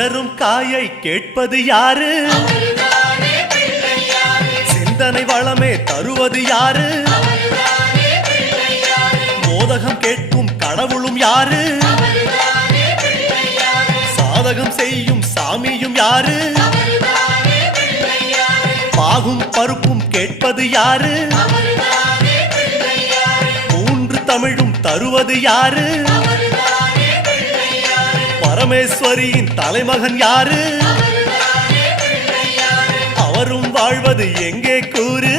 சிதறும் காயை கேட்பது யாரு? சிந்தனை வளமே தருவது யாரு? மோதகம் கேட்கும் கடவுளும் யாரு? சாதகம் செய்யும் சாமியும் யாரு? பாகும் பருப்பும் கேட்பது யாரு? மூன்று தமிழும் தருவது யாரு? பரமேஸ்வரியின் தலைமகன் யாரு? அவரும் வாழ்வது எங்கே கூறு?